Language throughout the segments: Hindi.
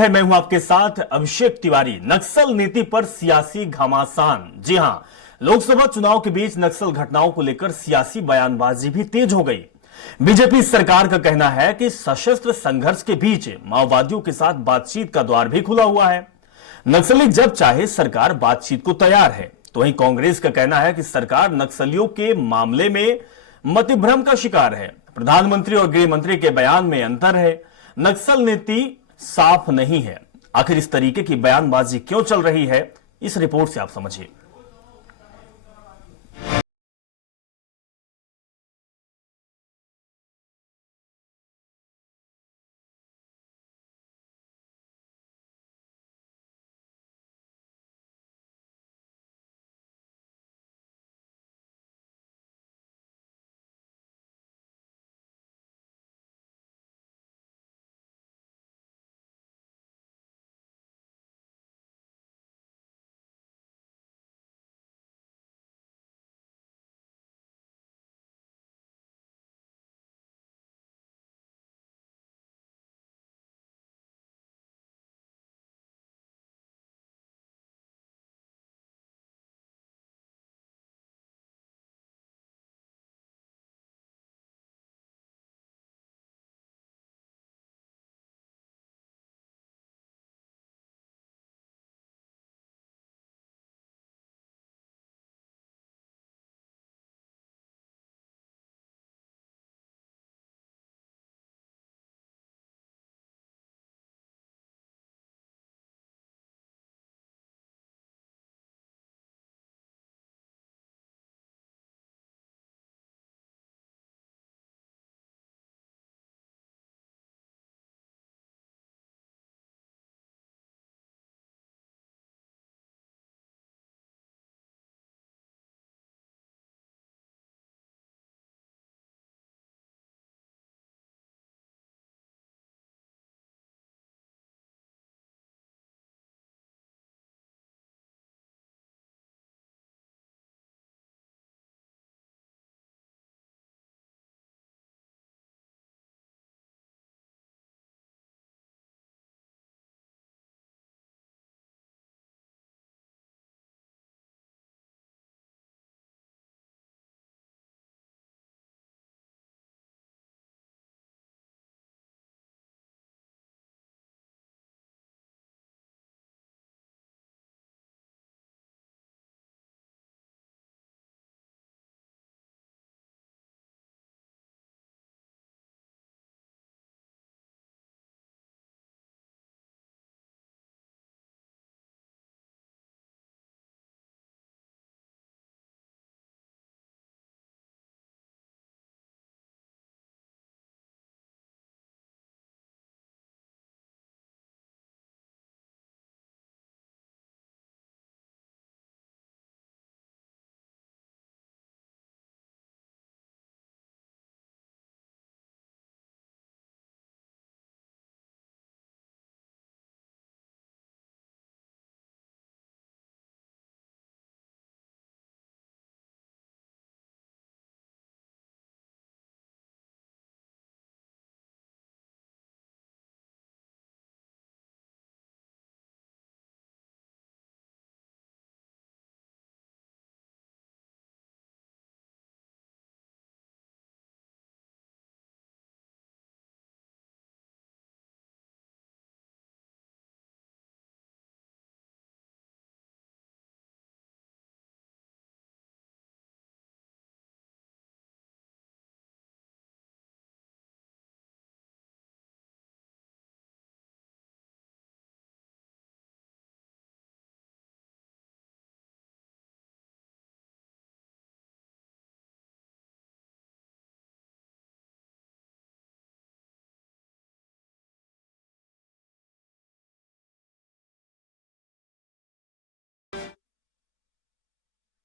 है, मैं हूं आपके साथ अभिषेक तिवारी। नक्सल नीति पर सियासी घमासान। जी हां, लोकसभा चुनाव के बीच नक्सल घटनाओं को लेकर सियासी बयानबाजी भी तेज हो गई। बीजेपी सरकार का कहना है कि सशस्त्र संघर्ष के बीच माओवादियों के साथ बातचीत का द्वार भी खुला हुआ है। नक्सली जब चाहे सरकार बातचीत को तैयार है। तो वहीं कांग्रेस का कहना है कि सरकार नक्सलियों के मामले में मतिभ्रम का शिकार है। प्रधानमंत्री और गृह मंत्री के बयान में अंतर है। नक्सल नीति साफ नहीं है। आखिर इस तरीके की बयानबाजी क्यों चल रही है, इस रिपोर्ट से आप समझिए।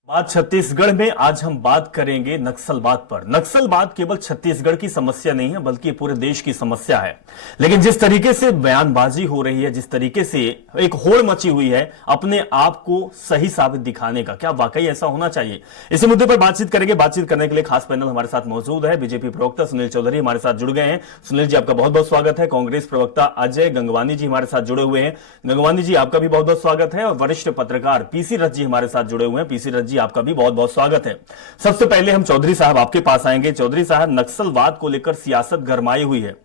बात छत्तीसगढ़ में आज हम बात करेंगे नक्सलवाद पर। नक्सलवाद केवल छत्तीसगढ़ की समस्या नहीं है बल्कि पूरे देश की समस्या है। लेकिन जिस तरीके से बयानबाजी हो रही है, जिस तरीके से एक होड़ मची हुई है अपने आप को सही साबित दिखाने का, क्या वाकई ऐसा होना चाहिए? इसी मुद्दे पर बातचीत करेंगे। बातचीत करने के लिए खास पैनल हमारे साथ मौजूद है। बीजेपी प्रवक्ता सुनील चौधरी हमारे साथ जुड़ गए हैं। सुनील जी, आपका बहुत बहुत स्वागत है। कांग्रेस प्रवक्ता अजय गंगवानी जी हमारे साथ जुड़े हुए हैं। गंगवानी जी, आपका भी बहुत बहुत स्वागत है। और वरिष्ठ पत्रकार पीसी रथ जी हमारे साथ जुड़े हुए हैं। पीसी रथ जी, आपका भी बहुत बहुत स्वागत है। सबसे पहले हम चौधरी साहब आपके पास आएंगे। चौधरी साहब, नक्सलवाद को लेकर सियासत गरमाई हुई है।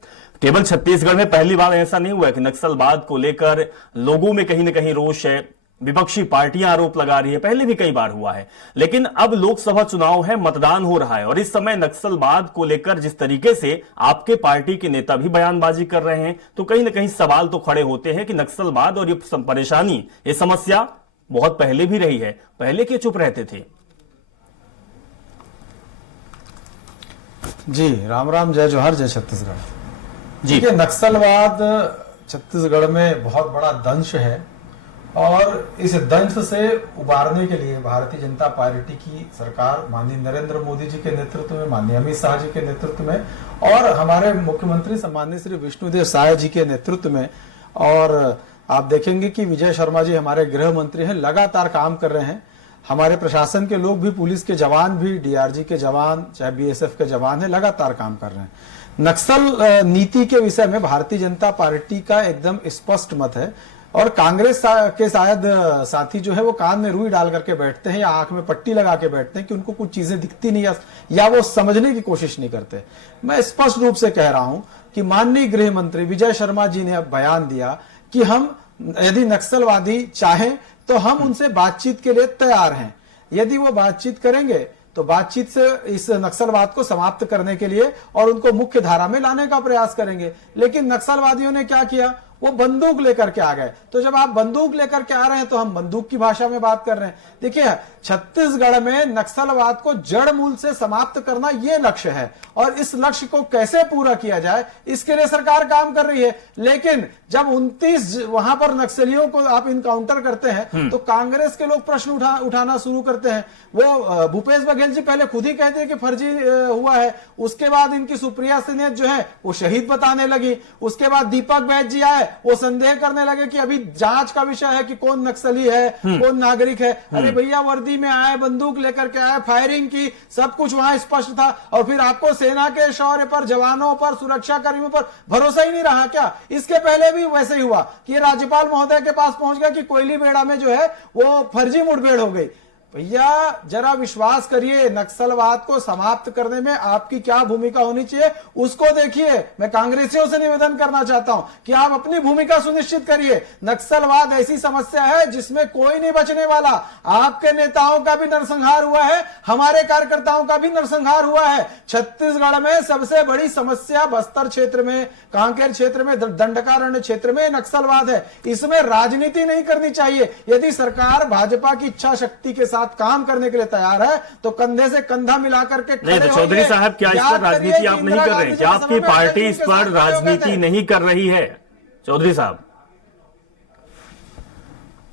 केवल छत्तीसगढ़ में पहली बार ऐसा नहीं हुआ है कि नक्सलवाद को लेकर लोगों में कहीं ना कहीं रोष है, विपक्षी पार्टियां आरोप लगा रही है, पहले भी कई बार हुआ है। लेकिन अब लोकसभा चुनाव है, मतदान हो रहा है और इस समय नक्सलवाद को लेकर जिस तरीके से आपके पार्टी के नेता भी बयानबाजी कर रहे हैं, तो कहीं ना कहीं सवाल तो खड़े होते हैं कि नक्सलवाद और ये परेशानी, ये समस्या बहुत पहले भी रही है, पहले क्यों चुप रहते थे? जी राम राम, जय जोहर, जय छत्तीसगढ़ जी। नक्सलवाद छत्तीसगढ़ में बहुत बड़ा दंश है और इस दंश से उबारने के लिए भारतीय जनता पार्टी की सरकार माननीय नरेंद्र मोदी जी के नेतृत्व में, माननीय अमित शाह जी के नेतृत्व में और हमारे मुख्यमंत्री सम्माननीय श्री विष्णुदेव साय जी के नेतृत्व में, और आप देखेंगे कि विजय शर्मा जी हमारे गृह मंत्री हैं, लगातार काम कर रहे हैं। हमारे प्रशासन के लोग भी, पुलिस के जवान भी, डीआरजी के जवान, चाहे बीएसएफ के जवान हैं, लगातार काम कर रहे हैं। नक्सल नीति के विषय में भारतीय जनता पार्टी का एकदम स्पष्ट मत है और कांग्रेस के शायद साथी जो है वो कान में रुई डाल करके बैठते हैं या आंख में पट्टी लगा के बैठते हैं कि उनको कुछ चीजें दिखती नहीं या वो समझने की कोशिश नहीं करते। मैं स्पष्ट रूप से कह रहा हूं कि माननीय गृह मंत्री विजय शर्मा जी ने अब बयान दिया कि हम यदि नक्सलवादी चाहें तो हम उनसे बातचीत के लिए तैयार हैं। यदि वो बातचीत करेंगे तो बातचीत से इस नक्सलवाद को समाप्त करने के लिए और उनको मुख्य धारा में लाने का प्रयास करेंगे। लेकिन नक्सलवादियों ने क्या किया, वो बंदूक लेकर के आ गए। तो जब आप बंदूक लेकर के आ रहे हैं तो हम बंदूक की भाषा में बात कर रहे हैं। देखिए, छत्तीसगढ़ में नक्सलवाद को जड़ मूल से समाप्त करना ये लक्ष्य है और इस लक्ष्य को कैसे पूरा किया जाए इसके लिए सरकार काम कर रही है। लेकिन जब 29 वहां पर नक्सलियों को आप इनकाउंटर करते हैं तो कांग्रेस के लोग प्रश्न उठाना शुरू करते हैं। वो भूपेश बघेल जी पहले खुद ही कहते हैं कि फर्जी हुआ है, उसके बाद इनकी सुप्रिया सिन्हा जो है वो शहीद बताने लगी, उसके बाद दीपक बैज जी आए, वो संदेह करने लगे कि अभी जांच का विषय है कि कौन नक्सली है, कौन नागरिक है। अरे भैया, वर्दी में आए, बंदूक लेकर के आए, फायरिंग की, सब कुछ वहां स्पष्ट था। और फिर आपको सेना के शौर्य पर, जवानों पर, सुरक्षा कर्मियों पर भरोसा ही नहीं रहा क्या? इसके पहले भी वैसे ही हुआ कि राज्यपाल महोदय के पास पहुंच गया कि कोयली बेड़ा में जो है वो फर्जी मुठभेड़ हो गई। भैया जरा विश्वास करिए, नक्सलवाद को समाप्त करने में आपकी क्या भूमिका होनी चाहिए उसको देखिए। मैं कांग्रेसियों से निवेदन करना चाहता हूं कि आप अपनी भूमिका सुनिश्चित करिए। नक्सलवाद ऐसी समस्या है जिसमें कोई नहीं बचने वाला। आपके नेताओं का भी नरसंहार हुआ है, हमारे कार्यकर्ताओं का भी नरसंहार हुआ है। छत्तीसगढ़ में सबसे बड़ी समस्या बस्तर क्षेत्र में, कांकेर क्षेत्र में, दंडकारण्य क्षेत्र में नक्सलवाद है। इसमें राजनीति नहीं करनी चाहिए। यदि सरकार भाजपा की इच्छा शक्ति के साथ काम करने के लिए तैयार है तो कंधे से कंधा मिलाकर के नहीं। तो चौधरी साहब, क्या इस पर राजनीति आप नहीं कर रहे हैं? क्या आपकी पार्टी इस पर राजनीति नहीं कर रही है? चौधरी साहब,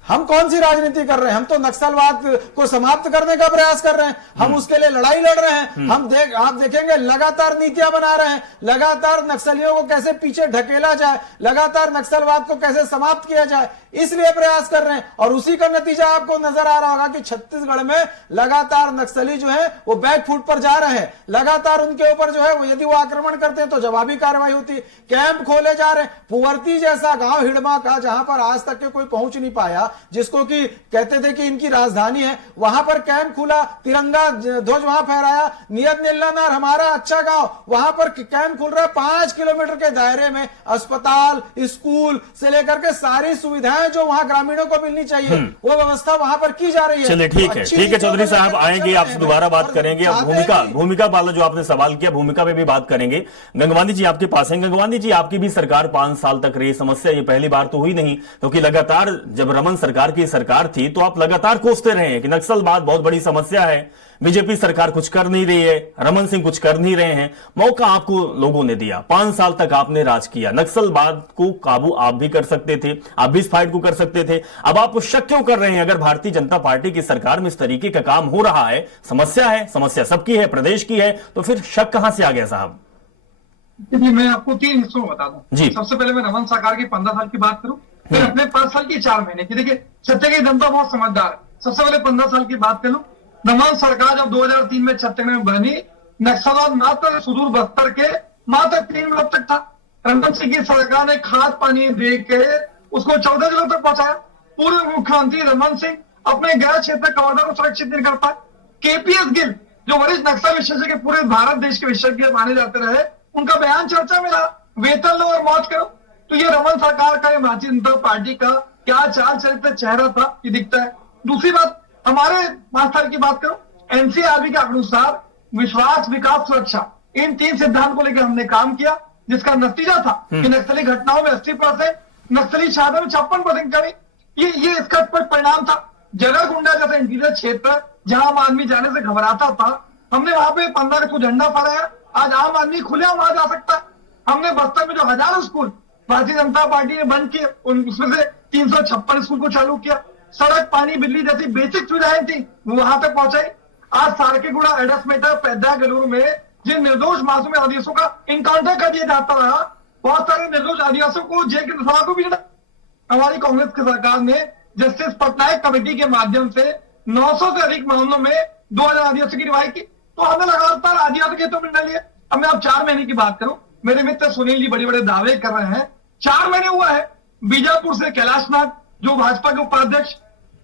हम कौन सी राजनीति कर रहे हैं? हम तो नक्सलवाद को समाप्त करने का प्रयास कर रहे हैं। हम उसके लिए लड़ाई लड़ रहे हैं। आप देखेंगे लगातार नीतियां बना रहे हैं, लगातार नक्सलियों को कैसे पीछे ढकेला जाए, लगातार नक्सलवाद को कैसे समाप्त किया जाए, इसलिए प्रयास कर रहे हैं। और उसी का नतीजा आपको नजर आ रहा होगा कि छत्तीसगढ़ में लगातार नक्सली जो है वो बैकफुट पर जा रहे हैं। लगातार उनके ऊपर जो है वो, यदि वो आक्रमण करते हैं तो जवाबी कार्रवाई होती है। कैंप खोले जा रहे हैं। पुवरती जैसा गांव हिडमा का, जहां पर आज तक के कोई पहुंच नहीं पाया, जिसको कि कहते थे कि इनकी राजधानी है, वहां पर कैंप खुला, तिरंगा ध्वज वहां फहराया। नियत निल्लानार हमारा अच्छा गांव, वहां पर कैंप खुल रहा है। 5 किलोमीटर के दायरे में अस्पताल, स्कूल से लेकर के सारी सुविधाएं जो वहां ग्रामीणों को मिलनी चाहिए वो व्यवस्था वहां पर की जा रही है। चलिए, ठीक है चौधरी साहब, आएंगे आपसे दोबारा बात करेंगे। अब भूमिका वाला जो आपने सवाल किया, भूमिका पे भी बात करेंगे। गंगवानी जी आपके पास हैं। गंगवानी जी, आपकी भी सरकार 5 साल तक रही, समस्या ये पहली बार तो हुई नहीं, क्योंकि लगातार जब रमन सरकार की सरकार थी तो आप लगातार कोसते रहे हैं कि नक्सलवाद बहुत बड़ी समस्या है, बीजेपी सरकार कुछ कर नहीं रही है, रमन सिंह कुछ कर नहीं रहे हैं। मौका आपको लोगों ने दिया, 5 साल तक आपने राज किया, नक्सलवाद को काबू आप भी कर सकते थे, आप भी इस फाइट को कर सकते थे। अब आप शक क्यों कर रहे हैं? अगर भारतीय जनता पार्टी की सरकार में इस तरीके का काम हो रहा है, समस्या सबकी है, प्रदेश की है, तो फिर शक कहां से आ गया साहब? देखिए, मैं आपको 3 हिस्सों में बता दूं। जी। सबसे पहले मैं रमन सरकार की 15 साल की बात करूं, फिर अपने 5 साल की 4 महीने की। देखिए, छत्तीसगढ़ की जनता बहुत समझदार है। सबसे पहले 15 साल की बात करूं, रमन सरकार जब 2003 में छत्तीसगढ़ में बनी, नक्सलवाद मात्र सुदूर बस्तर के मात्र 3 जिलों तक था। रमन सिंह की सरकार ने खाद पानी दे के उसको 14 जिलों तक पहुंचाया। पूर्व मुख्यमंत्री रमन सिंह अपने गृह क्षेत्र कवर्धा को सुरक्षित नहीं कर पाए। केपीएस गिल, जो वरिष्ठ नक्सल विशेषज्ञ पूरे भारत देश के विशेषज्ञ माने जाते रहे, उनका बयान चर्चा में रहा, वेतन लो और मौज करो। तो ये रमन सरकार का, ये भारतीय जनता पार्टी का क्या चाल चरित्र चेहरा था, ये दिखता है। दूसरी बात, हमारे 5 साल की बात करो, एनसीआरबी के अनुसार विश्वास, विकास, सुरक्षा, इन 3 सिद्धांत को लेकर हमने काम किया, जिसका नतीजा था कि नक्सली घटनाओं में 80%, नक्सली शहादत में 56% कमी। ये इसका परिणाम था। जगह गुंडा जैसा इंटीरियर क्षेत्र जहां आम आदमी जाने से घबराता था, हमने वहां पे 15 अगस्त को झंडा फहराया। आज आम आदमी खुलेआम वहां जा सकता है। हमने बस्तर में जो हजारों स्कूल भारतीय जनता पार्टी ने बंद किए, उसमें से 356 स्कूल को चालू किया। सड़क, पानी, बिजली जैसी बेसिक सुविधाएं थी, वो वहां तक पहुंचाई। आज सारकेगुड़ा, एडसमेटा, पेद्दागलूर में जिन निर्दोष मासूम आदिवासियों का इनकाउंटर कर दिया जाता रहा, बहुत सारे निर्दोष आदिवासियों को जेल के सलाखों भी हमारी कांग्रेस की सरकार ने जस्टिस पटनायक कमेटी के माध्यम से 900 से अधिक मामलों में 2000 आदिवासियों की रिहाई की। तो हमने लगातार आदिवासी के हितों में निर्णय लिया। अब मैं अब 4 महीने की बात करूं, मेरे मित्र सुनील जी बड़े बड़े दावे कर रहे हैं। 4 महीने हुआ है। बीजापुर से कैलाशनाथ, जो भाजपा के उपाध्यक्ष,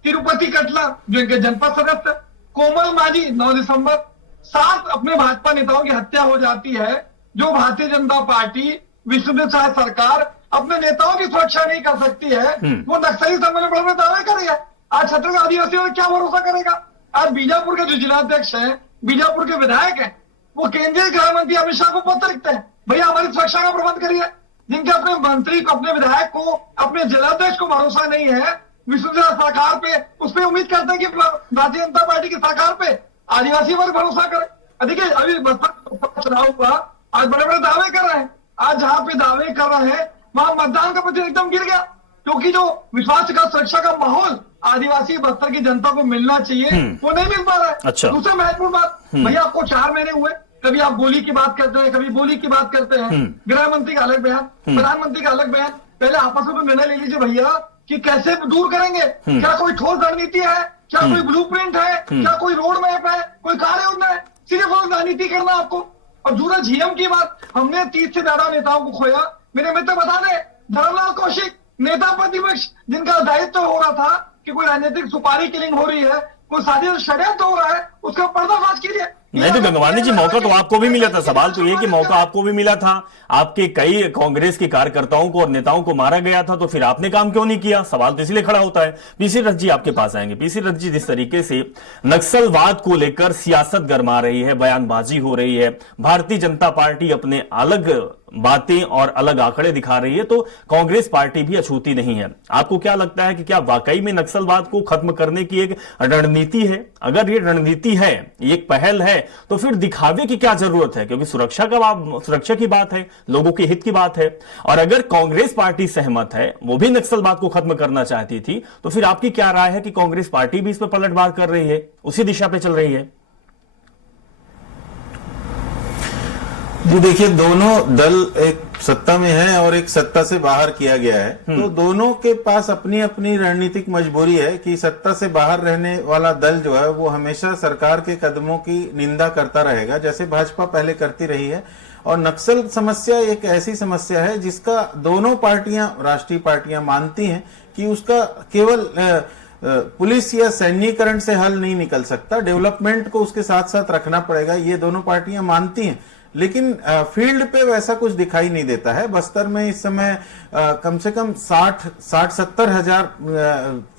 तिरुपति कटला, जो इनके जनपद सदस्य, कोमल माझी, 9 दिसंबर, 7 अपने भाजपा नेताओं की हत्या हो जाती है। जो भारतीय जनता पार्टी, विष्णुदेव साय सरकार अपने नेताओं की सुरक्षा नहीं कर सकती है, वो नक्सली संगठन पर दावे कर रही है। आज छत्तीसगढ़ आदिवासियों पर क्या भरोसा करेगा? आज बीजापुर के जो जिलाध्यक्ष है, बीजापुर के विधायक हैं, वो केंद्रीय गृह मंत्री अमित शाह को पत्र लिखते हैं, भैया हमारी सुरक्षा का प्रबंध करिए। जिनके अपने मंत्री को, अपने विधायक को, अपने जिलाध्यक्ष को भरोसा नहीं है विष्णुदेव सरकार पे, उस पर उम्मीद करते हैं कि भारतीय जनता पार्टी की सरकार पे आदिवासी वर्ग भरोसा करे। देखिए, अभी बस्तर चुनाव हुआ, आज बड़े बड़े दावे कर रहे हैं। आज जहां पे दावे कर रहे हैं, वहां मतदान का प्रतिशत एकदम गिर गया, क्योंकि जो विश्वास का, सुरक्षा का माहौल आदिवासी बस्तर की जनता को मिलना चाहिए, वो नहीं मिल पा रहा है। अच्छा। दूसरा महत्वपूर्ण बात, भैया आपको 4 महीने हुए, कभी आप गोली की बात करते हैं, कभी बोली की बात करते हैं, गृह मंत्री का अलग बयान, प्रधानमंत्री का अलग बयान। पहले आपस में तो निर्णय ले लीजिए भैया कि कैसे दूर करेंगे। क्या कोई ठोस रणनीति है? क्या कोई ब्लूप्रिंट है? क्या कोई रोड मैप है? कोई कार्य योजना है? सिर्फ रणनीति करना आपको। और दूसरा जीएम की बात, हमने 30 से ज्यादा नेताओं को खोया। मेरे मित्र बता दें, धर्मलाल कौशिक, नेता प्रतिपक्ष, जिनका दायित्व हो रहा था कि कोई राजनीतिक सुपारी किलिंग हो रही है, कोई साजिश षड्यंत्र हो रहा है, उसका पर्दाफाश कीजिए। नहीं तो गंगवानी जी, मौका तो आपको भी मिला था। सवाल तो ये कि मौका आपको भी मिला था, आपके कई कांग्रेस के कार्यकर्ताओं को और नेताओं को मारा गया था, तो फिर आपने काम क्यों नहीं किया? सवाल तो इसलिए खड़ा होता है। पीसी रथ जी आपके पास आएंगे। पीसी रथ जी, जिस तरीके से नक्सलवाद को लेकर सियासत गरमा रही है, बयानबाजी हो रही है, भारतीय जनता पार्टी अपने अलग बातें और अलग आंकड़े दिखा रही है, तो कांग्रेस पार्टी भी अछूती नहीं है। आपको क्या लगता है कि क्या वाकई में नक्सलवाद को खत्म करने की एक रणनीति है? अगर ये रणनीति है, एक पहल है, तो फिर दिखावे की क्या जरूरत है? क्योंकि सुरक्षा की बात है, लोगों के हित की बात है। और अगर कांग्रेस पार्टी सहमत है, वो भी नक्सलवाद को खत्म करना चाहती थी, तो फिर आपकी क्या राय है कि कांग्रेस पार्टी भी इस पर पलटवार कर रही है, उसी दिशा पे चल रही है? जी देखिए, दोनों दल एक सत्ता में है और एक सत्ता से बाहर किया गया है, तो दोनों के पास अपनी अपनी रणनीतिक मजबूरी है कि सत्ता से बाहर रहने वाला दल जो है वो हमेशा सरकार के कदमों की निंदा करता रहेगा, जैसे भाजपा पहले करती रही है। और नक्सल समस्या एक ऐसी समस्या है जिसका दोनों पार्टियां, राष्ट्रीय पार्टियां मानती हैं कि उसका केवल पुलिस या सैन्यीकरण से हल नहीं निकल सकता, डेवलपमेंट को उसके साथ साथ रखना पड़ेगा, ये दोनों पार्टियां मानती हैं। लेकिन फील्ड पे वैसा कुछ दिखाई नहीं देता है। बस्तर में इस समय कम से कम 60-70 हजार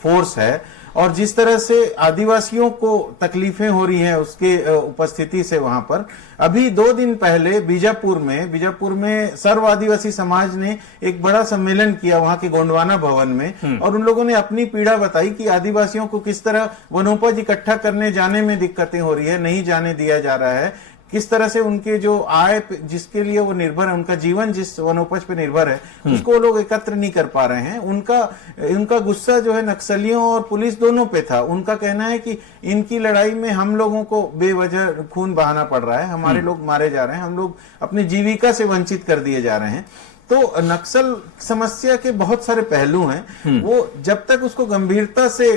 फोर्स है और जिस तरह से आदिवासियों को तकलीफें हो रही हैं उसके उपस्थिति से वहां पर, अभी 2 दिन पहले बीजापुर में सर्व आदिवासी समाज ने एक बड़ा सम्मेलन किया वहां के गोंडवाना भवन में, और उन लोगों ने अपनी पीड़ा बताई कि आदिवासियों को किस तरह वनोपज इकट्ठा करने जाने में दिक्कतें हो रही है, नहीं जाने दिया जा रहा है, किस तरह से उनके जो आय जिसके लिए वो निर्भर है, उनका जीवन जिस वनोपज पे निर्भर है, उसको वो लोग एकत्र नहीं कर पा रहे हैं। उनका गुस्सा जो है नक्सलियों और पुलिस दोनों पे था। उनका कहना है कि इनकी लड़ाई में हम लोगों को बेवजह खून बहाना पड़ रहा है, हमारे लोग मारे जा रहे हैं, हम लोग अपनी जीविका से वंचित कर दिए जा रहे हैं। तो नक्सल समस्या के बहुत सारे पहलू हैं, वो जब तक उसको गंभीरता से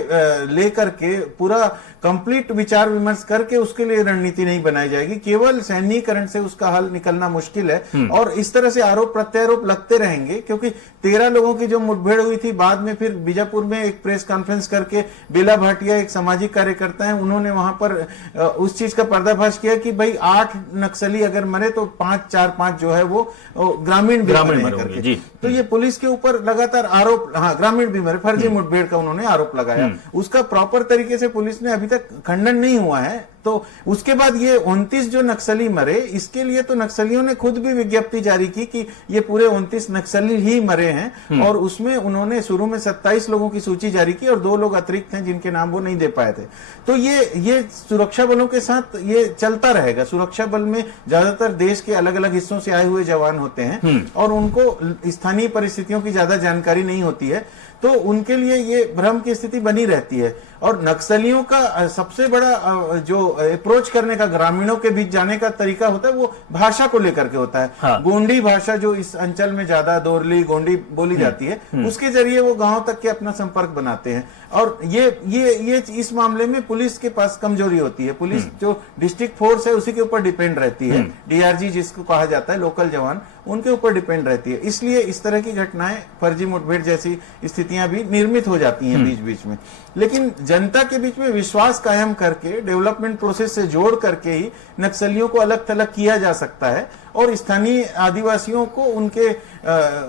लेकर के पूरा कंप्लीट विचार विमर्श करके उसके लिए रणनीति नहीं बनाई जाएगी, केवल सैन्यीकरण से उसका हल निकलना मुश्किल है। और इस तरह से आरोप प्रत्यारोप लगते रहेंगे, क्योंकि 13 लोगों की जो मुठभेड़ हुई थी, बाद में फिर बीजापुर में एक प्रेस कॉन्फ्रेंस करके बेला भाटिया एक सामाजिक कार्यकर्ता है, उन्होंने वहां पर उस चीज का पर्दाफाश किया कि भाई 8 नक्सली अगर मरे तो 5 जो है वो ग्रामीण करके। जी। तो ये पुलिस के ऊपर लगातार आरोप, हाँ ग्रामीण भी मरे, फर्जी मुठभेड़ का उन्होंने आरोप लगाया। उसका प्रॉपर तरीके से पुलिस ने अभी तक खंडन नहीं हुआ है। तो उसके बाद ये 29 जो नक्सली मरे, इसके लिए तो नक्सलियों ने खुद भी विज्ञप्ति जारी की कि ये पूरे 29 नक्सली ही मरे हैं, और उसमें उन्होंने शुरू में 27 लोगों की सूची जारी की और 2 लोग अतिरिक्त हैं जिनके नाम वो नहीं दे पाए थे। तो ये सुरक्षा बलों के साथ ये चलता रहेगा। सुरक्षा बल में ज्यादातर देश के अलग अलग हिस्सों से आए हुए जवान होते हैं और उनको स्थानीय परिस्थितियों की ज्यादा जानकारी नहीं होती है, तो उनके लिए ये भ्रम की स्थिति बनी रहती है। और नक्सलियों का सबसे बड़ा जो अप्रोच करने का, ग्रामीणों के बीच जाने का तरीका होता है, वो भाषा को लेकर के होता है। हाँ। गोंडी भाषा जो इस अंचल में ज्यादा दोरली गोंडी बोली जाती है, उसके जरिए वो गांव तक के अपना संपर्क बनाते हैं। और ये इस मामले में पुलिस के पास कमजोरी होती है। पुलिस जो डिस्ट्रिक्ट फोर्स है उसी के ऊपर डिपेंड रहती है, डीआरजी जिसको कहा जाता है, लोकल जवान, उनके ऊपर डिपेंड रहती है। इसलिए इस तरह की घटनाएं, फर्जी मुठभेड़ जैसी स्थितियां भी निर्मित हो जाती हैं बीच बीच में। लेकिन जनता के बीच में विश्वास कायम करके, डेवलपमेंट प्रोसेस से जोड़ करके ही नक्सलियों को अलग थलग किया जा सकता है और स्थानीय आदिवासियों को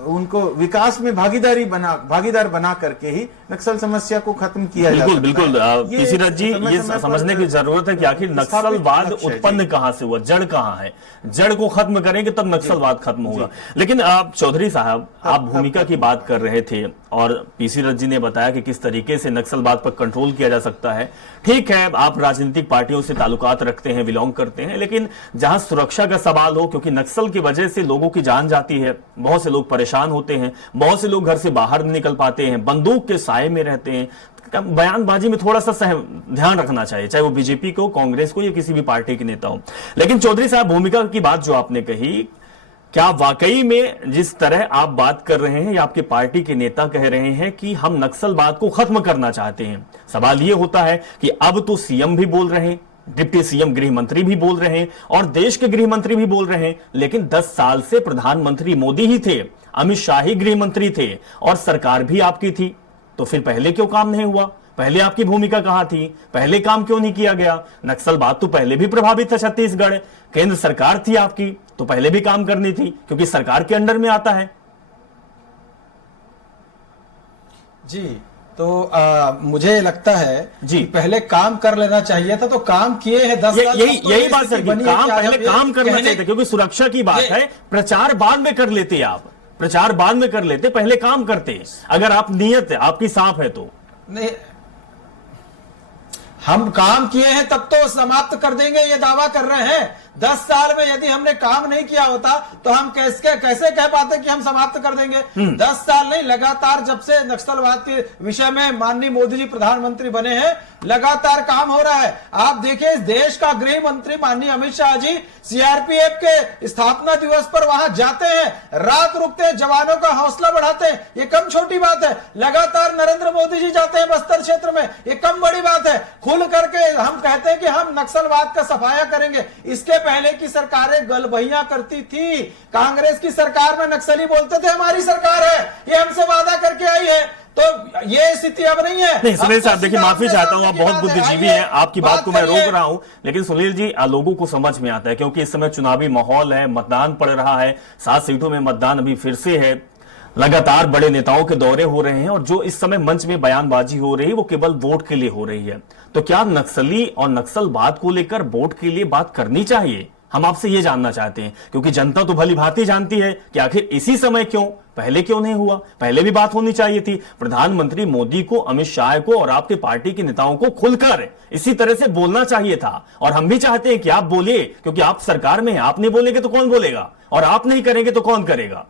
उनको विकास में भागीदार बना करके ही नक्सल समस्या को खत्म किया जा सकता है। बिल्कुल पीसी रथ जी, ये समझने की जरूरत है कि आखिर नक्सलवाद उत्पन्न कहां से हुआ, जड़ कहां है। जड़ को खत्म करेंगे तब नक्सलवाद खत्म होगा। लेकिन आप चौधरी साहब, आप भूमिका की बात कर रहे थे और पीसी रथ जी ने बताया कि किस तरीके से नक्सलवाद पर कंट्रोल किया जा सकता है। ठीक है, आप राजनीतिक पार्टियों से ताल्लुकात रखते हैं, बिलोंग करते हैं, लेकिन जहां सुरक्षा का सवाल हो, क्योंकि नक्सल की वजह से लोगों की जान जाती है, बहुत से लोग परेशान होते हैं, बहुत से लोग घर से बाहर नहीं निकल पाते हैं, बंदूक के साए में रहते हैं। बयानबाजी में थोड़ा सा ध्यान रखना चाहिए, चाहे वो बीजेपी को, कांग्रेस को या किसी भी पार्टी के नेता हो। लेकिन चौधरी साहब, भूमिका की बात जो आपने कही, क्या वाकई में जिस तरह आप बात कर रहे हैं या आपके पार्टी के नेता कह रहे हैं कि हम नक्सलवाद को खत्म करना चाहते हैं? सवाल यह होता है कि अब तो सीएम भी बोल रहे हैं, डिप्टी सीएम गृह मंत्री भी बोल रहे हैं और देश के गृह मंत्री भी बोल रहे हैं, लेकिन 10 साल से प्रधानमंत्री मोदी ही थे, अमित शाह ही गृह मंत्री थे और सरकार भी आपकी थी। तो फिर पहले क्यों काम नहीं हुआ? पहले आपकी भूमिका कहां थी? पहले काम क्यों नहीं किया गया? नक्सलवाद तो पहले भी प्रभावित था छत्तीसगढ़, केंद्र सरकार थी आपकी, तो पहले भी काम करनी थी, क्योंकि सरकार के अंडर में आता है। जी, तो मुझे लगता है जी, पहले काम कर लेना चाहिए था, तो काम किए हैं 10 साल। यही बात सर, काम पहले काम करना चाहिए था, क्योंकि सुरक्षा की बात है। प्रचार बाद में कर लेते, आप प्रचार बाद में कर लेते, पहले काम करते, अगर आप नियत आपकी साफ है तो। नहीं, हम काम किए हैं तब तो समाप्त कर देंगे, ये दावा कर रहे हैं। 10 साल में यदि हमने काम नहीं किया होता तो हम कैसे कह पाते कि हम समाप्त कर देंगे? 10 साल नहीं, लगातार जब से नक्सलवाद के विषय में माननीय मोदी जी प्रधानमंत्री बने हैं, लगातार काम हो रहा है। आप देखिए, इस देश का गृह मंत्री माननीय अमित शाह जी सीआरपीएफ के स्थापना दिवस पर वहां जाते हैं, रात रुकते हैं, जवानों का हौसला बढ़ाते हैं, ये कम छोटी बात है। लगातार नरेंद्र मोदी जी जाते हैं बस्तर क्षेत्र में, ये कम बड़ी बात है। खुल करके हम कहते हैं कि हम नक्सलवाद का सफाया करेंगे। इसके पहले की सरकारें गलबहियां करती थी, कांग्रेस की सरकार में नक्सली बोलते थे हमारी सरकार है, ये हमसे वादा करके आई है। तो ये स्थिति अब नहीं है। नहीं सुनील साहब, देखिए माफी चाहता हूं, आप बहुत बुद्धिजीवी हैं, आपकी बात को मैं रोक रहा हूं, लेकिन सुनील जी, लोगों को समझ में आता है, क्योंकि इस समय चुनावी माहौल है, मतदान पड़ रहा है, 7 सीटों में मतदान अभी फिर से है। लगातार बड़े नेताओं के दौरे हो रहे हैं और जो इस समय मंच में बयानबाजी हो रही है वो केवल वोट के लिए हो रही है। तो क्या नक्सली और नक्सलवाद को लेकर वोट के लिए बात करनी चाहिए? हम आपसे ये जानना चाहते हैं, क्योंकि जनता तो भली भांति जानती है कि आखिर इसी समय क्यों, पहले क्यों नहीं हुआ? पहले भी बात होनी चाहिए थी। प्रधानमंत्री मोदी को, अमित शाह को और आपके पार्टी के नेताओं को खुलकर इसी तरह से बोलना चाहिए था। और हम भी चाहते हैं कि आप बोलिए, क्योंकि आप सरकार में हैं। आप नहीं बोलेंगे तो कौन बोलेगा, और आप नहीं करेंगे तो कौन करेगा?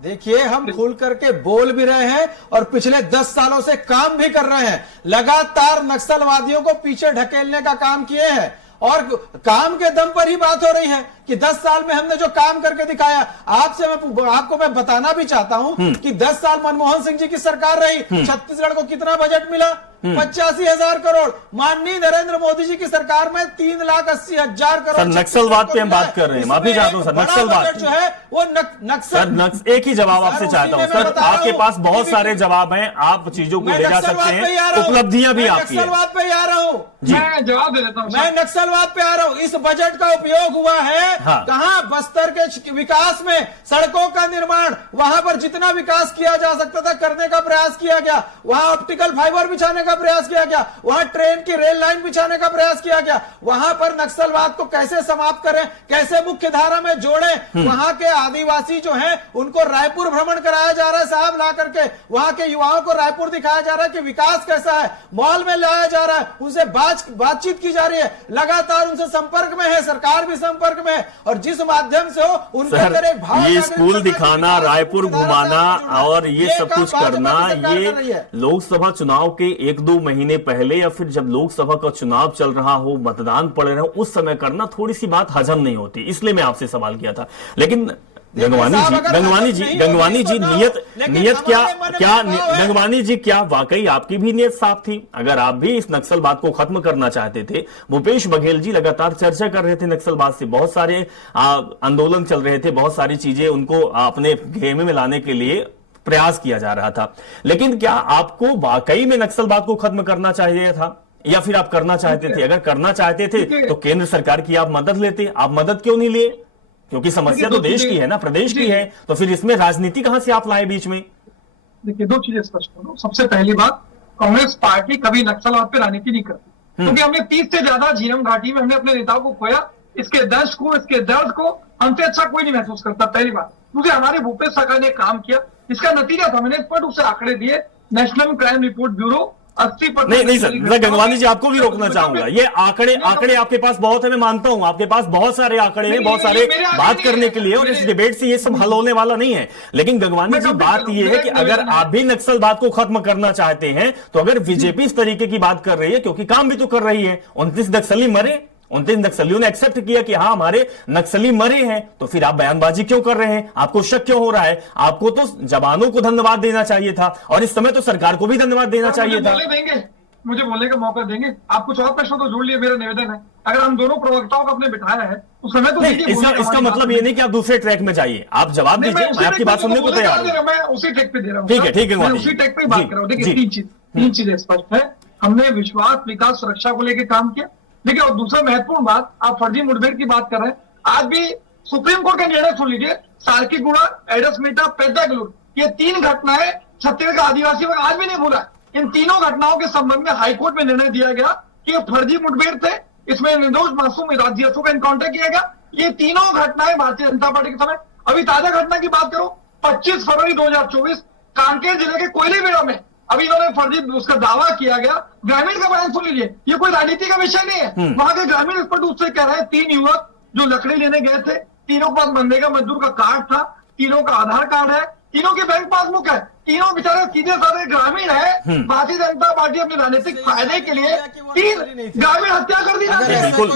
देखिए, हम खुल करके बोल भी रहे हैं और पिछले 10 सालों से काम भी कर रहे हैं। लगातार नक्सलवादियों को पीछे ढकेलने का काम किए हैं और काम के दम पर ही बात हो रही है कि 10 साल में हमने जो काम करके दिखाया। आपको मैं बताना भी चाहता हूं कि 10 साल मनमोहन सिंह जी की सरकार रही, छत्तीसगढ़ को कितना बजट मिला? 85,000 करोड़। माननीय नरेंद्र मोदी जी की सरकार में 3,80,000 करोड़। सर, नक्सलवाद पे हम बात कर रहे हैं, माफी चाहता हूं सर। नक्सलवाद जो है वो नक्सल। एक ही जवाब आपसे चाहता हूं सर, आपके पास बहुत सारे जवाब हैं, आप चीजों को ले जा सकते हैं, उपलब्धियां भी आपकी हैं। नक्सलवाद पे आ रहा हूं, मैं जवाब दे देता हूं। मैं नक्सलवाद पे आ रहा हूं। इस बजट का उपयोग हुआ है कहां? बस्तर के विकास में, सड़कों का निर्माण, वहां पर जितना विकास किया जा सकता था करने का प्रयास किया गया। वहां ऑप्टिकल फाइबर बिछाने का प्रयास किया गया, वहां ट्रेन की रेल लाइन बिछाने का प्रयास किया गया। वहां पर नक्सलवाद को कैसे समाप्त करें, कैसे मुख्य धारा में जोड़ें। वहां के आदिवासी जो हैं उनको रायपुर भ्रमण कराया जा रहा है साहब, ला करके वहां के युवाओं को रायपुर दिखाया जा रहा है कि विकास कैसा है। मॉल में लाया जा रहा है, उनसे बातचीत की जा रही है, लगातार उनसे संपर्क में है, सरकार भी संपर्क में है। और जिस माध्यम से हो उनके अंदर एक भाव, ये स्कूल दिखाना, रायपुर घुमाना और ये सब कुछ करना, ये लोकसभा चुनाव के 1-2 महीने पहले या फिर जब लोकसभा का चुनाव चल रहा हो, मतदान पड़ रहा हो, उस समय करना थोड़ी सी बात हजम नहीं होती। इसलिए मैं आपसे सवाल किया था। लेकिन गंगवानी जी क्या वाकई आपकी भी नियत साफ थी? अगर आप भी इस नक्सलवाद को खत्म करना चाहते थे। भूपेश बघेल जी लगातार चर्चा कर रहे थे नक्सलवाद से, बहुत सारे आंदोलन चल रहे थे, बहुत सारी चीजें उनको अपने घेमे में लाने के लिए प्रयास किया जा रहा था। लेकिन क्या आपको वाकई में नक्सलवाद को खत्म करना चाहिए था, या फिर आप करना चाहते थे? अगर करना चाहते थे तो केंद्र सरकार की आप मदद लेते। आप मदद क्यों नहीं लिए? क्योंकि समस्या तो देश की है ना, प्रदेश की है, तो फिर इसमें राजनीति कहां से आप लाए बीच में? देखिए, 2 चीजें स्पष्ट करो। सबसे पहली बात, कांग्रेस पार्टी कभी नक्सलवाद पे राजनीति नहीं करती, क्योंकि हमने 30 से ज्यादा झीरम घाटी में हमने अपने नेताओं को खोया। इसके दर्द को, इसके दर्द को हमसे अच्छा कोई नहीं महसूस करता, पहली बात। क्योंकि हमारे भूपेश सरकार ने काम किया, इसका नतीजा था। मैंने स्पष्ट रूप से आंकड़े दिए, नेशनल क्राइम रिपोर्ट ब्यूरो 80%। नहीं सर, मैं गंगवानी जी आपको भी रोकना चाहूंगा। ये आंकड़े आपके पास बहुत है, मैं मानता हूं, आपके पास बहुत सारे आंकड़े हैं, बहुत सारे बात करने के लिए, और इस डिबेट से ये सब हल होने वाला नहीं है। लेकिन गंगवानी जी, बात ये है कि अगर आप भी नक्सलवाद को खत्म करना चाहते हैं, तो अगर बीजेपी इस तरीके की बात कर रही है, क्योंकि काम भी तो कर रही है, 29 नक्सली मरे, 29 नक्सलियों ने एक्सेप्ट किया कि हाँ हमारे नक्सली मरे हैं, तो फिर आप बयानबाजी क्यों कर रहे हैं? आपको शक क्यों हो रहा है? आपको तो जवानों को धन्यवाद देना चाहिए था, और इस समय तो सरकार को भी धन्यवाद देना चाहिए था। मुझे बोलने का मौका देंगे। आप कुछ और प्रश्न तो जोड़ लिए, मेरा निवेदन है। अगर हम दोनों प्रवक्ताओं को अपने बिठाया है तो समय तो इसका मतलब ये नहीं कि आप दूसरे ट्रैक में जाइए। आप जवाब दीजिए, मैं आपकी बात सुनने को तैयार हूं। मैं उसी ट्रैक पे दे रहा हूँ। ठीक है, मैं उसी ट्रैक पे बात कर रहा हूँ। देखिए, तीन चीजें स्पष्ट है। हमने विश्वास, विकास, सुरक्षा को लेकर काम किया। देखिए, और दूसरा महत्वपूर्ण बात, आप फर्जी मुठभेड़ की बात कर रहे हैं। आज भी सुप्रीम कोर्ट का निर्णय सुन लीजिए, सारकीगुड़ा, एडसमेटा, पेद्दागलूर, ये 3 घटनाएं छत्तीसगढ़ का आदिवासी वर्ग आज भी नहीं भूला। इन तीनों घटनाओं के संबंध में हाईकोर्ट में निर्णय दिया गया कि ये फर्जी मुठभेड़ थे, इसमें निर्दोष मासूम राज्यों का इनकाउंटर किया गया। ये तीनों घटनाएं भारतीय जनता पार्टी के समय। अभी ताजा घटना की बात करो, 25 फरवरी 2024 कांकेर जिले के कोयलीबेड़ा में अभी इन्होंने फर्जी उसका दावा किया गया। ग्रामीण का बयान सुन लीजिए, ये कोई राजनीति का विषय नहीं है। वहां के ग्रामीण स्पष्ट रूप से कह रहे हैं, 3 युवक जो लकड़ी लेने गए थे, तीनों के पास मनरेगा मजदूर का कार्ड था, तीनों का आधार कार्ड है, तीनों के बैंक पासबुक है, तीनों बेचारे सीधे साधे ग्रामीण है। भारतीय जनता पार्टी अपने राजनीतिक फायदे के लिए 3 ग्रामीण हत्या कर दी।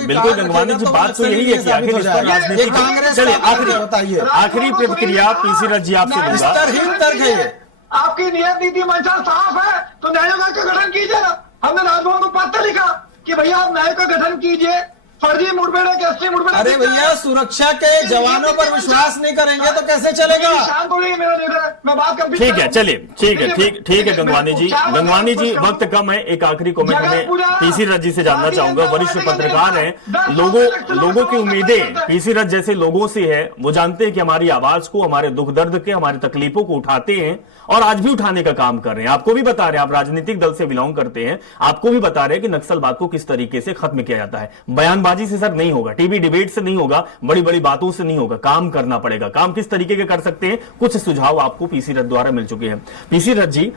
बिल्कुल गंगवानी जी, बात तो यही है कि आखिर इस पर राजनीति। चलिए, आखिरी प्रतिक्रिया पीसी रथ जी आपसे दूंगा। आपकी नियत नीति मंशा साफ है तो न्याय आयोग का गठन कीजिए ना। हमने राजभवन को पत्र लिखा कि भैया आप न्याय का गठन कीजिए, फर्जी मुठभेड़ है, कैसी मुठभेड़? अरे भैया, सुरक्षा के जवानों पर विश्वास नहीं करेंगे तो कैसे चलेगा? शांत हो जाइए मेरा लीडर, मैं बात कंप्लीट ठीक है, चलिए, ठीक है गंगवानी जी, वक्त कम है। एक आखिरी कमेंट में पीसी रथ जी से जानना चाहूंगा, वरिष्ठ पत्रकार हैं, लोगों की उम्मीदें पीसी रथ जैसे लोगों से है। वो जानते हैं कि हमारी आवाज को, हमारे दुख दर्द के, हमारी तकलीफों को उठाते हैं और आज भी उठाने का काम कर रहे हैं। आपको भी बता रहे हैं, आप राजनीतिक दल से बिलोंग करते हैं, आपको भी बता रहे हैं कि नक्सलवाद को किस तरीके से खत्म किया जाता है। बयानबाजी से सर नहीं होगा, टीवी डिबेट से नहीं होगा, बड़ी बड़ी बातों से नहीं होगा, काम करना पड़ेगा। काम किस तरीके के कर सकते हैं, कुछ सुझाव आपको पीसी रथ द्वारा मिल चुके हैं। पीसी रथ जी,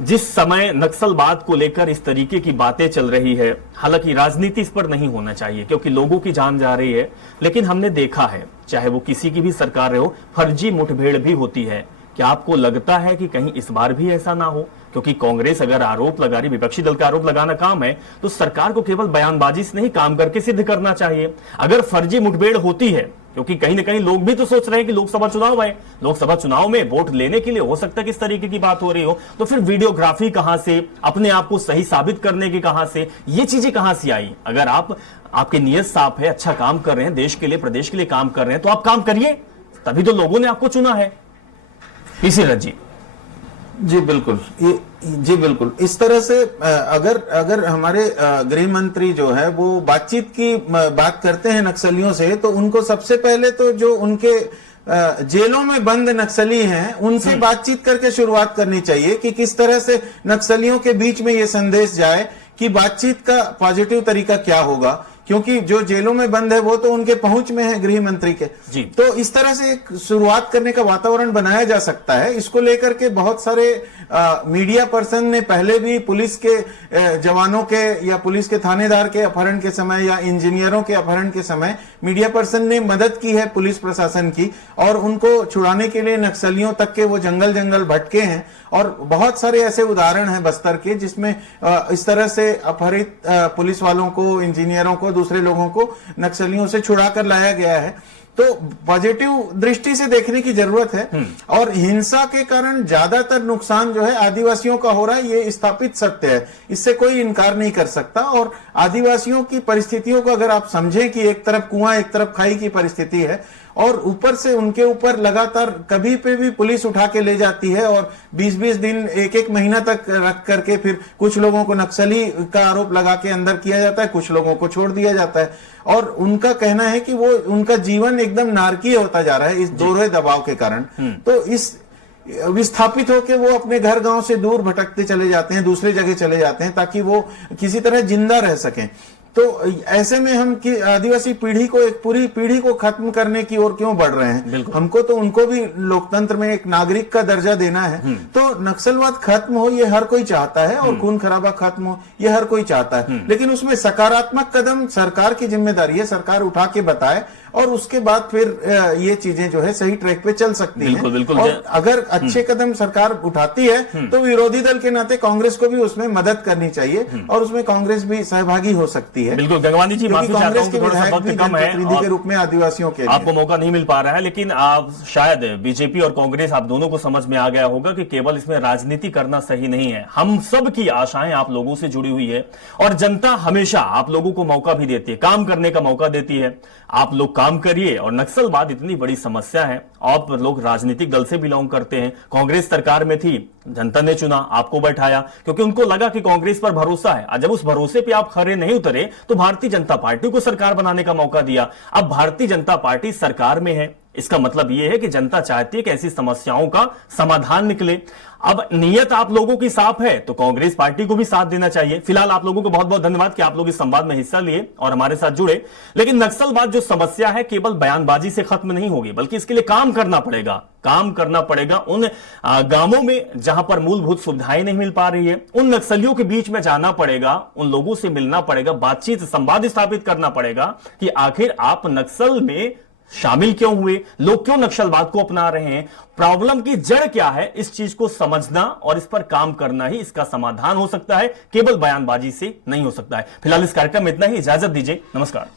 जिस समय नक्सलवाद को लेकर इस तरीके की बातें चल रही है, हालांकि राजनीति इस पर नहीं होना चाहिए क्योंकि लोगों की जान जा रही है, लेकिन हमने देखा है चाहे वो किसी की भी सरकार हो, फर्जी मुठभेड़ भी होती है। क्या आपको लगता है कि कहीं इस बार भी ऐसा ना हो? क्योंकि कांग्रेस अगर आरोप लगा रही, विपक्षी दल का आरोप लगाना काम है, तो सरकार को केवल बयानबाजी से नहीं काम करके सिद्ध करना चाहिए। अगर फर्जी मुठभेड़ होती है, क्योंकि कहीं ना कहीं लोग भी तो सोच रहे हैं कि लोकसभा चुनाव है, लोकसभा चुनाव में वोट लेने के लिए हो सकता है कि इस तरीके की बात हो रही हो, तो फिर वीडियोग्राफी कहां से, अपने आप को सही साबित करने की कहां से, ये चीजें कहां से आई? अगर आपकी नीयत साफ है, अच्छा काम कर रहे हैं, देश के लिए, प्रदेश के लिए काम कर रहे हैं, तो आप काम करिए, तभी तो लोगों ने आपको चुना है। पीसी रथ जी। जी बिल्कुल, जी बिल्कुल। इस तरह से अगर हमारे गृह मंत्री जो है वो बातचीत की बात करते हैं नक्सलियों से, तो उनको सबसे पहले तो जो उनके जेलों में बंद नक्सली हैं उनसे बातचीत करके शुरुआत करनी चाहिए कि किस तरह से नक्सलियों के बीच में ये संदेश जाए कि बातचीत का पॉजिटिव तरीका क्या होगा, क्योंकि जो जेलों में बंद है वो तो उनके पहुंच में है गृह मंत्री के जी। तो इस तरह से एक शुरुआत करने का वातावरण बनाया जा सकता है। इसको लेकर के बहुत सारे मीडिया पर्सन ने पहले भी पुलिस के जवानों के या पुलिस के थानेदार के अपहरण के समय या इंजीनियरों के अपहरण के समय मीडिया पर्सन ने मदद की है पुलिस प्रशासन की, और उनको छुड़ाने के लिए नक्सलियों तक के वो जंगल जंगल भटके हैं। और बहुत सारे ऐसे उदाहरण हैं बस्तर के जिसमें इस तरह से अपहरित पुलिस वालों को, इंजीनियरों को, दूसरे लोगों को नक्सलियों से छुड़ा कर लाया गया है। तो पॉजिटिव दृष्टि से देखने की जरूरत है। और हिंसा के कारण ज्यादातर नुकसान जो है आदिवासियों का हो रहा है, ये स्थापित सत्य है, इससे कोई इनकार नहीं कर सकता। और आदिवासियों की परिस्थितियों को अगर आप समझें कि एक तरफ कुआं एक तरफ खाई की परिस्थिति है, और ऊपर से उनके ऊपर लगातार कभी पे भी पुलिस उठा के ले जाती है और 20-20 दिन, एक महीना तक रख करके फिर कुछ लोगों को नक्सली का आरोप लगा के अंदर किया जाता है, कुछ लोगों को छोड़ दिया जाता है। और उनका कहना है कि वो उनका जीवन एकदम नारकीय होता जा रहा है इस दोहरे दबाव के कारण। तो इस विस्थापित होकर वो अपने घर गांव से दूर भटकते चले जाते हैं, दूसरे जगह चले जाते हैं ताकि वो किसी तरह जिंदा रह सकें। तो ऐसे में हम कि आदिवासी पीढ़ी को, एक पूरी पीढ़ी को खत्म करने की ओर क्यों बढ़ रहे हैं? हमको तो उनको भी लोकतंत्र में एक नागरिक का दर्जा देना है। तो नक्सलवाद खत्म हो ये हर कोई चाहता है, और खून खराबा खत्म हो ये हर कोई चाहता है, लेकिन उसमें सकारात्मक कदम सरकार की जिम्मेदारी है, सरकार उठा के बताए और उसके बाद फिर ये चीजें जो है सही ट्रैक पे चल सकती हैं। बिल्कुल। और अगर अच्छे कदम सरकार उठाती है तो विरोधी दल के नाते कांग्रेस को भी उसमें मदद करनी चाहिए, और उसमें कांग्रेस भी सहभागी हो सकती है। बिल्कुल गंगवानी जी, माफी चाहता हूं कि थोड़ा सा वक्त कम है के रूप में आदिवासियों के आपको मौका नहीं मिल पा रहा है, लेकिन आप शायद बीजेपी और कांग्रेस आप दोनों को समझ में आ गया होगा कि केवल इसमें राजनीति करना सही नहीं है। हम सब की आशाएं आप लोगों से जुड़ी हुई है, और जनता हमेशा आप लोगों को मौका भी देती है, काम करने का मौका देती है। आप लोग काम करिए। और नक्सलवाद इतनी बड़ी समस्या है, आप लोग राजनीतिक दल से बिलोंग करते हैं, कांग्रेस सरकार में थी, जनता ने चुना, आपको बैठाया क्योंकि उनको लगा कि कांग्रेस पर भरोसा है। और जब उस भरोसे पे आप खरे नहीं उतरे तो भारतीय जनता पार्टी को सरकार बनाने का मौका दिया। अब भारतीय जनता पार्टी सरकार में है, इसका मतलब यह है कि जनता चाहती है कि ऐसी समस्याओं का समाधान निकले। अब नियत आप लोगों की साफ है तो कांग्रेस पार्टी को भी साथ देना चाहिए। फिलहाल आप लोगों को बहुत बहुत धन्यवाद कि आप लोग इस संवाद में हिस्सा लिए और हमारे साथ जुड़े। लेकिन नक्सलवाद जो समस्या है केवल बयानबाजी से खत्म नहीं होगी, बल्कि इसके लिए काम करना पड़ेगा। काम करना पड़ेगा उन गांवों में जहां पर मूलभूत सुविधाएं नहीं मिल पा रही है, उन नक्सलियों के बीच में जाना पड़ेगा, उन लोगों से मिलना पड़ेगा, बातचीत संवाद स्थापित करना पड़ेगा कि आखिर आप नक्सल में शामिल क्यों हुए, लोग क्यों नक्सलवाद को अपना रहे हैं, प्रॉब्लम की जड़ क्या है, इस चीज को समझना और इस पर काम करना ही इसका समाधान हो सकता है, केवल बयानबाजी से नहीं हो सकता है। फिलहाल इस कार्यक्रम में इतना ही, इजाजत दीजिए, नमस्कार।